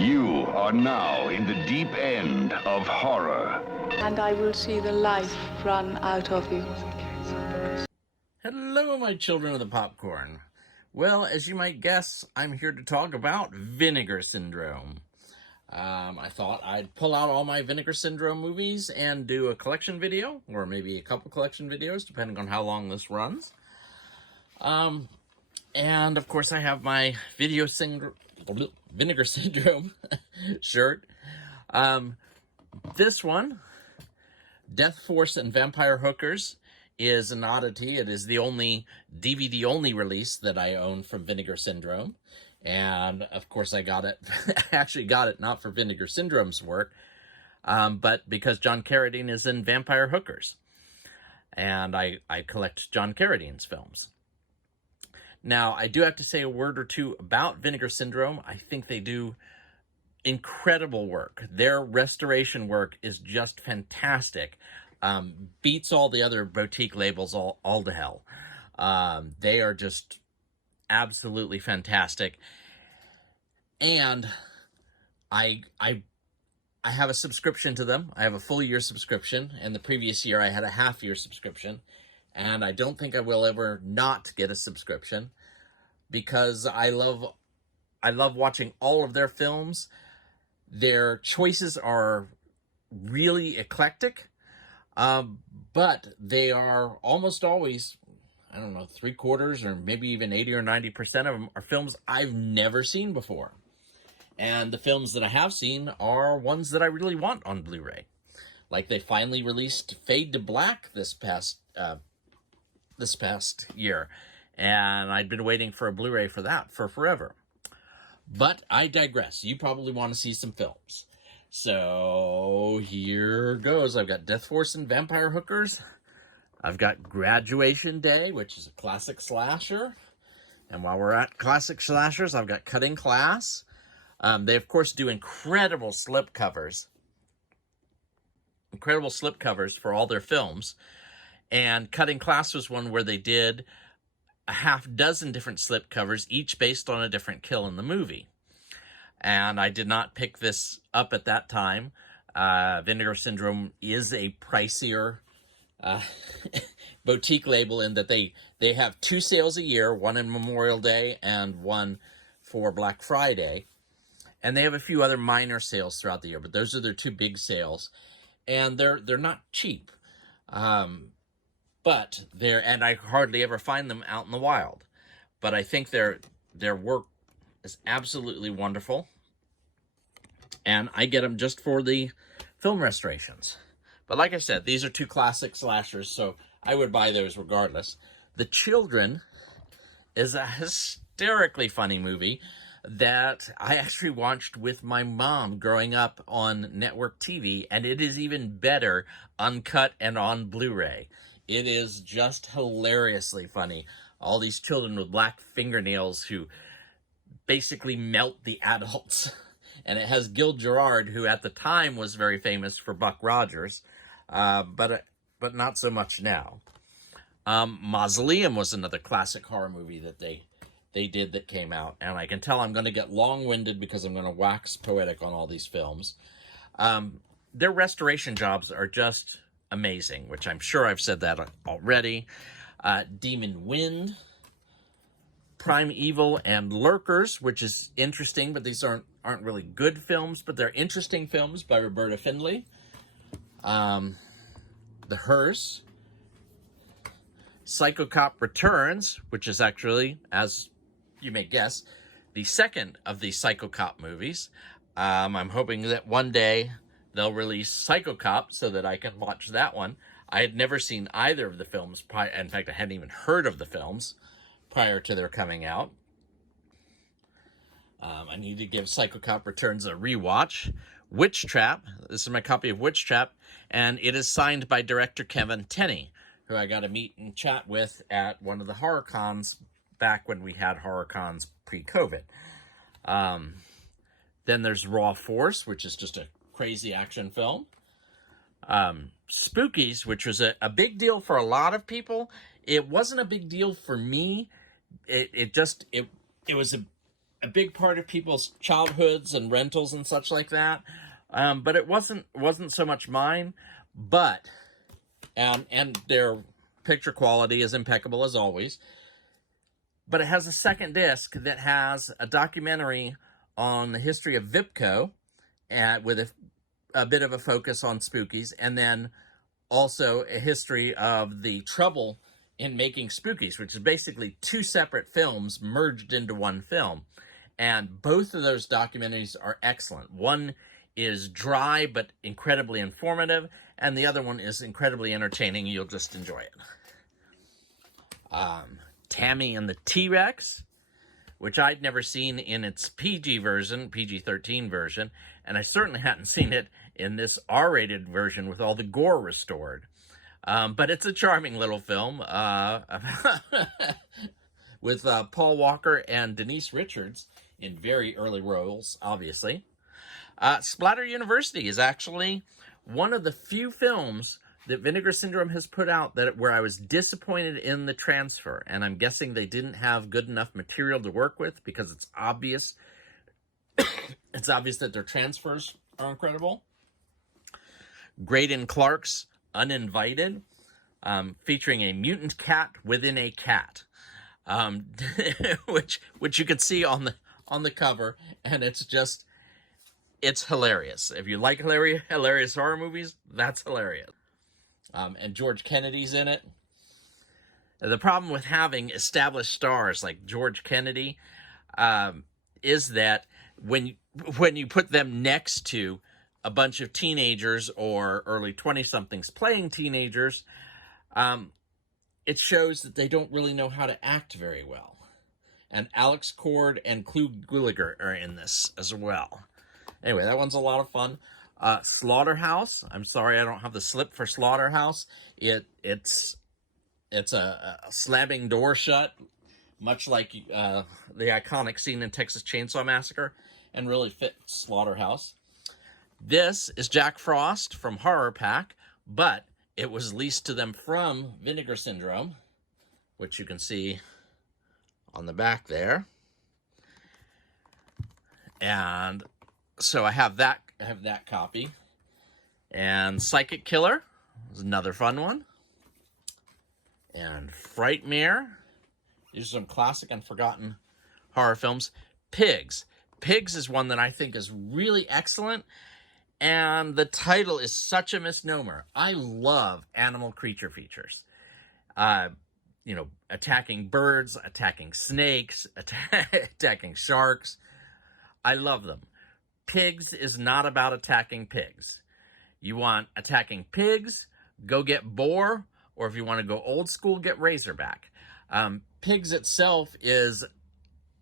You are now in the deep end of horror. And I will see the life run out of you. Hello, my children of the popcorn. Well, as you might guess, I'm here to talk about Vinegar Syndrome. I thought I'd pull out all my Vinegar Syndrome movies and do a collection video, or maybe a couple collection videos, depending on how long this runs. And of course I have my Vinegar Syndrome shirt. This one, Death Force and Vampire Hookers, is an oddity. It is the only DVD-only release that I own from Vinegar Syndrome. And, of course, I got it. I actually got it not for Vinegar Syndrome's work, but because John Carradine is in Vampire Hookers. And I collect John Carradine's films. Now, I do have to say a word or two about Vinegar Syndrome. I think they do incredible work. Their restoration work is just fantastic. Beats all the other boutique labels all to hell. They are just absolutely fantastic. And I have a subscription to them. I have a full year subscription, and the previous year I had a half year subscription. And I don't think I will ever not get a subscription, because I love watching all of their films. Their choices are really eclectic, but they are almost always, I don't know, 3/4 or maybe even 80 or 90% of them are films I've never seen before. And the films that I have seen are ones that I really want on Blu-ray. Like they finally released Fade to Black this past year, and I'd been waiting for a Blu-ray for that for forever. But I digress. You probably want to see some films. So here goes. I've got Death Force and Vampire Hookers. I've got Graduation Day, which is a classic slasher. And while we're at classic slashers, I've got Cutting Class. They, of course, do incredible slipcovers. Incredible slipcovers for all their films. And Cutting Class was one where they did a half dozen different slipcovers, each based on a different kill in the movie. And I did not pick this up at that time. Vinegar Syndrome is a pricier boutique label in that they have 2 sales a year, one in Memorial Day and one for Black Friday. And they have a few other minor sales throughout the year, but those are their 2 big sales. And they're not cheap. But and I hardly ever find them out in the wild. But I think their work is absolutely wonderful. And I get them just for the film restorations. But like I said, these are 2 classic slashers, so I would buy those regardless. The Children is a hysterically funny movie that I actually watched with my mom growing up on network TV, and it is even better uncut and on Blu-ray. It is just hilariously funny. All these children with black fingernails who basically melt the adults. And it has Gil Gerard, who at the time was very famous for Buck Rogers, but not so much now. Mausoleum was another classic horror movie that they did that came out. And I can tell I'm going to get long-winded because I'm going to wax poetic on all these films. Their restoration jobs are just amazing, which I'm sure I've said that already. Demon Wind, Prime Evil, and Lurkers, which is interesting, but these aren't really good films, but they're interesting films by Roberta Findlay. The Hearse, Psycho Cop Returns, which is actually, as you may guess, the second of the Psycho Cop movies. I'm hoping that one day they'll release Psycho Cop so that I can watch that one. I had never seen either of the films prior. In fact, I hadn't even heard of the films prior to their coming out. I need to give Psycho Cop Returns a rewatch. Witch Trap. This is my copy of Witch Trap, and it is signed by director Kevin Tenney, who I got to meet and chat with at one of the horror cons back when we had horror cons pre-COVID. Then there's Raw Force, which is just a crazy action film. Spookies, which was a big deal for a lot of people. It wasn't a big deal for me. It was a big part of people's childhoods and rentals and such like that. But it wasn't so much mine. But and their picture quality is impeccable as always. But it has a second disc that has a documentary on the history of VIPCO, with a bit of a focus on spookies, and then also a history of the trouble in making spookies, which is basically two separate films merged into one film. And both of those documentaries are excellent. One is dry but incredibly informative, and the other one is incredibly entertaining. You'll just enjoy it. Tammy and the T-Rex, which I'd never seen in its PG version, PG-13 version, and I certainly hadn't seen it in this R-rated version with all the gore restored. But it's a charming little film with Paul Walker and Denise Richards in very early roles, obviously. Splatter University is actually one of the few films that Vinegar Syndrome has put out where I was disappointed in the transfer, and I'm guessing they didn't have good enough material to work with, because it's obvious that their transfers are incredible. Graydon Clark's Uninvited, featuring a mutant cat within a cat, which you can see on the cover, and it's hilarious. If you like hilarious horror movies, that's hilarious. And George Kennedy's in it. The problem with having established stars like George Kennedy is that when you put them next to a bunch of teenagers or early 20-somethings playing teenagers, it shows that they don't really know how to act very well. And Alex Cord and Clu Gulager are in this as well. Anyway, that one's a lot of fun. Slaughterhouse. I'm sorry I don't have the slip for Slaughterhouse. It's a slamming door shut, much like the iconic scene in Texas Chainsaw Massacre, and really fits Slaughterhouse. This is Jack Frost from Horror Pack, but it was leased to them from Vinegar Syndrome, which you can see on the back there. And so I have that copy. And Psychic Killer is another fun one. And Frightmare. These are some classic and forgotten horror films. Pigs. Pigs is one that I think is really excellent, and the title is such a misnomer. I love animal creature features. Attacking birds, attacking snakes, attacking sharks. I love them. Pigs is not about attacking pigs. You want attacking pigs, go get boar, or if you want to go old school, get razorback. Pigs itself is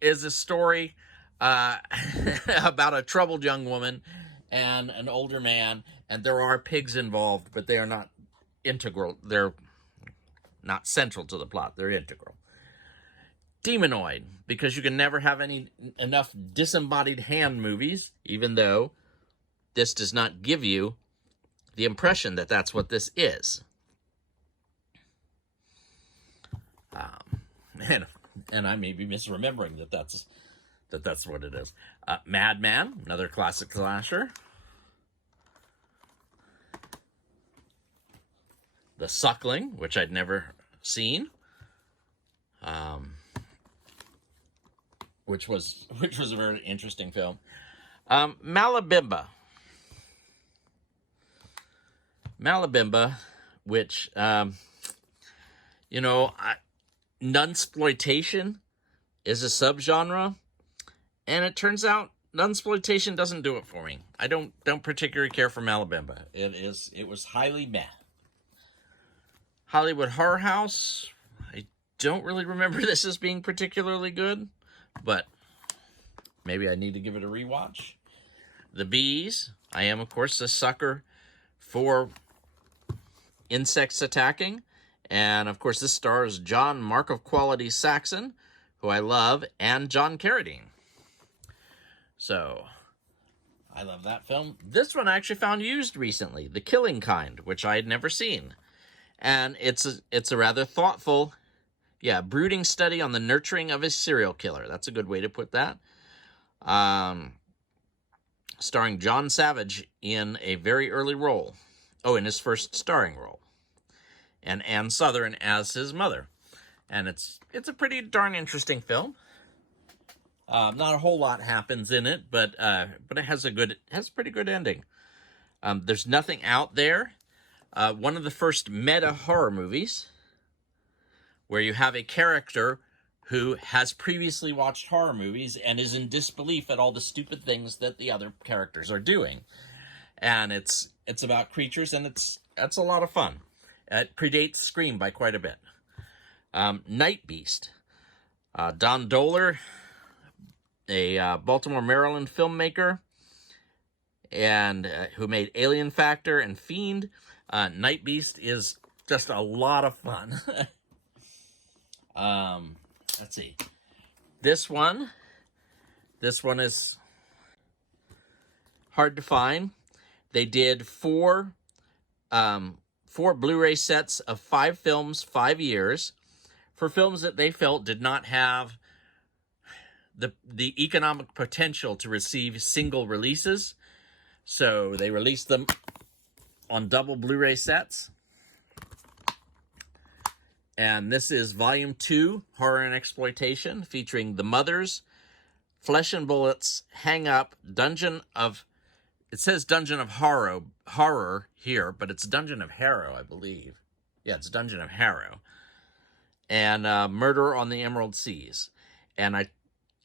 a story about a troubled young woman and an older man, and there are pigs involved, but they are not integral. They're not central to the plot. They're integral. Demonoid, because you can never have enough disembodied hand movies, even though this does not give you the impression that that's what this is. And I may be misremembering that's what it is. Madman, another classic slasher. The Suckling, which I'd never seen, which was a very interesting film. Malabimba, which nunsploitation is a subgenre, and it turns out nunsploitation doesn't do it for me. I don't particularly care for Malabimba. It was highly meh. Hollywood Horror House. I don't really remember this as being particularly good, but maybe I need to give it a rewatch. The Bees. I am, of course, a sucker for insects attacking. And, of course, this stars John Mark of Quality Saxon, who I love, and John Carradine. So, I love that film. This one I actually found used recently, The Killing Kind, which I had never seen. And it's a rather thoughtful, brooding study on the nurturing of a serial killer. That's a good way to put that. starring John Savage in a very early role. Oh, in his first starring role. And Ann Sothern as his mother. And it's a pretty darn interesting film. Not a whole lot happens in it, but it has a pretty good ending. There's Nothing Out There, one of the first meta horror movies, where you have a character who has previously watched horror movies and is in disbelief at all the stupid things that the other characters are doing. And it's about creatures, and it's a lot of fun. It predates Scream by quite a bit. Night Beast. Don Dohler, a Baltimore, Maryland filmmaker, and who made Alien Factor and Fiend. Night Beast is just a lot of fun. Let's see. This one is hard to find. They did four Blu-ray sets of 5 films, 5 years, for films that they felt did not have the economic potential to receive single releases. So they released them on double Blu-ray sets. And this is Volume 2, Horror and Exploitation, featuring The Mothers, Flesh and Bullets, Hang Up, it says Dungeon of Horror here, but it's Dungeon of Harrow, I believe. Yeah, it's Dungeon of Harrow. And Murder on the Emerald Seas. And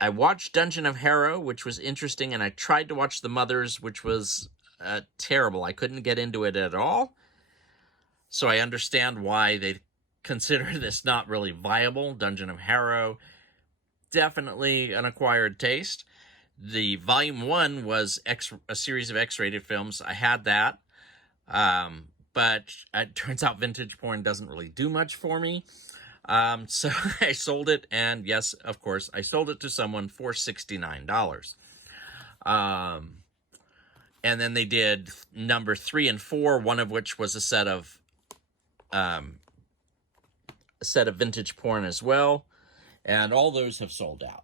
I watched Dungeon of Harrow, which was interesting, and I tried to watch The Mothers, which was terrible. I couldn't get into it at all. So I understand why they consider this not really viable. Dungeon of Harrow, definitely an acquired taste. The Volume 1 was a series of X-rated films. I had that. But it turns out vintage porn doesn't really do much for me. So I sold it, and yes, of course, I sold it to someone for $69. And then they did number 3 and 4, one of which was a set of vintage porn as well, and all those have sold out.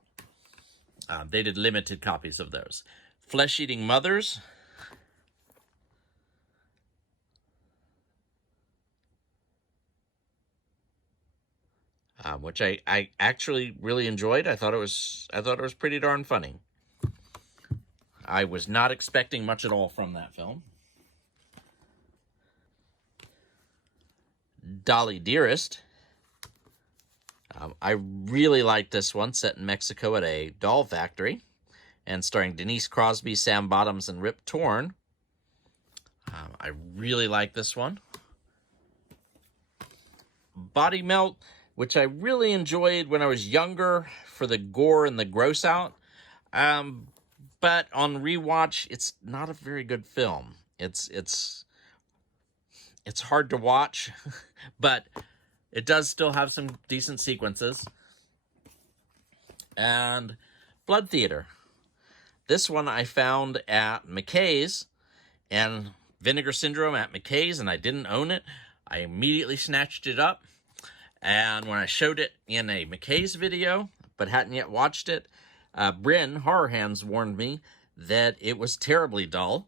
They did limited copies of those. Flesh-Eating Mothers. Which I actually really enjoyed. I thought it was pretty darn funny. I was not expecting much at all from that film. Dolly Dearest. I really liked this one, set in Mexico at a doll factory, and starring Denise Crosby, Sam Bottoms, and Rip Torn. I really like this one. Body Melt, which I really enjoyed when I was younger for the gore and the gross out. But on rewatch, it's not a very good film. It's hard to watch, but it does still have some decent sequences. And Blood Theater. This one I found at McKay's, and Vinegar Syndrome at McKay's, and I didn't own it. I immediately snatched it up. And when I showed it in a McKay's video, but hadn't yet watched it, Bryn, Horror Hands, warned me that it was terribly dull.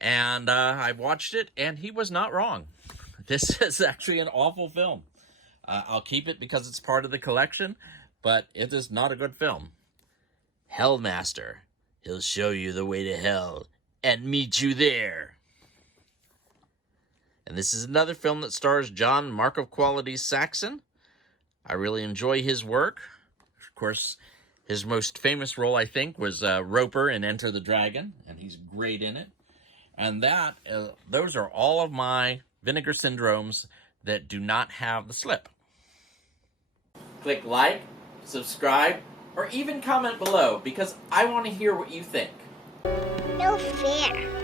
And I watched it, and he was not wrong. This is actually an awful film. I'll keep it because it's part of the collection, but it is not a good film. Hellmaster. He'll show you the way to hell and meet you there. And this is another film that stars John Mark of Quality Saxon. I really enjoy his work. Of course, his most famous role, I think, was Roper in Enter the Dragon, and he's great in it. And those are all of my Vinegar Syndromes that do not have the slip. Click like, subscribe, or even comment below, because I want to hear what you think. No fair.